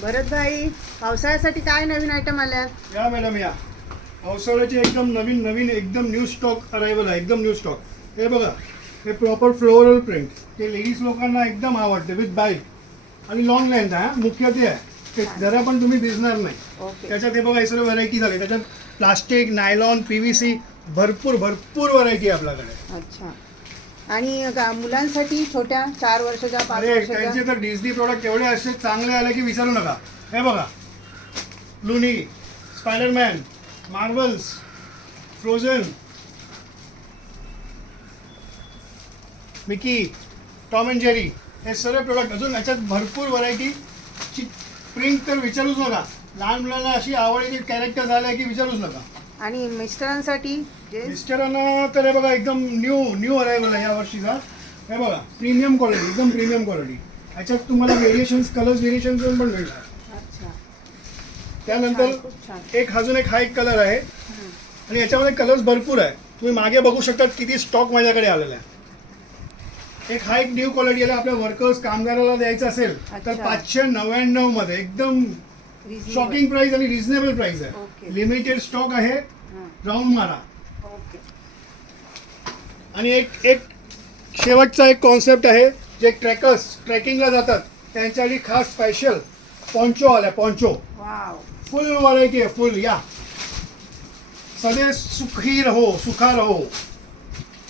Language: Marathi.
भरत भाई, पावसाळ्यासाठी काय नवीन आयटम आल्यात? या मॅडम या. पावसाळ्याचे एकदम नवीन एकदम न्यू स्टॉक अरायवल आहे. एकदम न्यू स्टॉक. हे बघा, हे प्रॉपर फ्लोरल प्रिंट. ते लेडीज लोकांना एकदम आवडते विथ बाईक आणि लॉंग लेंथ आहे. मुख्य ते आहे ते जरा पण तुम्ही भिजणार नाही. ओके. त्याच्यात हे बघा, हे सर्व व्हरायटी झाले. त्याच्यात प्लास्टिक, नायलॉन, PVC भरपूर व्हरायटी आहे आपल्याकडे. अच्छा. आणि मुलांसाठी छोट्या 4 वर्षाच्या 5 अरे वर्षाच्या त्यांचे तर डिझनी प्रोडक्ट एवढे असे चांगले आले की विचारू नका. हे बघा, Looney, Spiderman, Marvels, Frozen, Mickey, Tom and Jerry, हे सर्व प्रोडक्ट. अजून याच्यात भरपूर व्हरायटीची प्रिंट तर विचारूच नका. लहान मुलांना अशी आवडीचे कॅरेक्टर झाले की विचारूच नका. आणि मिस्टरांसाठी जे मिस्टरांना तर हे बघा, एकदम न्यू अरायवल आहे या वर्षीचा. हे बघा, प्रीमियम क्वालिटी, एकदम प्रीमियम क्वालिटी. याच्यात तुम्हाला व्हेरिएशन्स, कलर्स व्हेरिएशन्स पण मिळणार. अच्छा. त्यानंतर खूप छान. अजून एक हा एक कलर आहे आणि याच्यामध्ये कलर्स भरपूर आहे. तुम्ही मागे बघू शकता किती स्टॉक माझ्याकडे आलेला आहे. हा एक न्यू क्वालिटी आहे. आपल्या वर्कर्स, कामगाराला द्यायचं असेल तर अच्छा. 599 मध्ये एकदम Reasonable. शॉकिंग प्राइस आणि रिझनेबल प्राइस आहे. ओके. लिमिटेड स्टॉक आहे. हां. राऊंड मारा. ओके. आणि एक शेवटचा एक कॉन्सेप्ट आहे. जे ट्रेकिंगला जातात त्यांच्यासाठी खास स्पेशल पॉन्चो आला. Poncho wow. फुल व्हरायटी आहे. फुल. या सदैव सुखी रहो, सुखा रहो.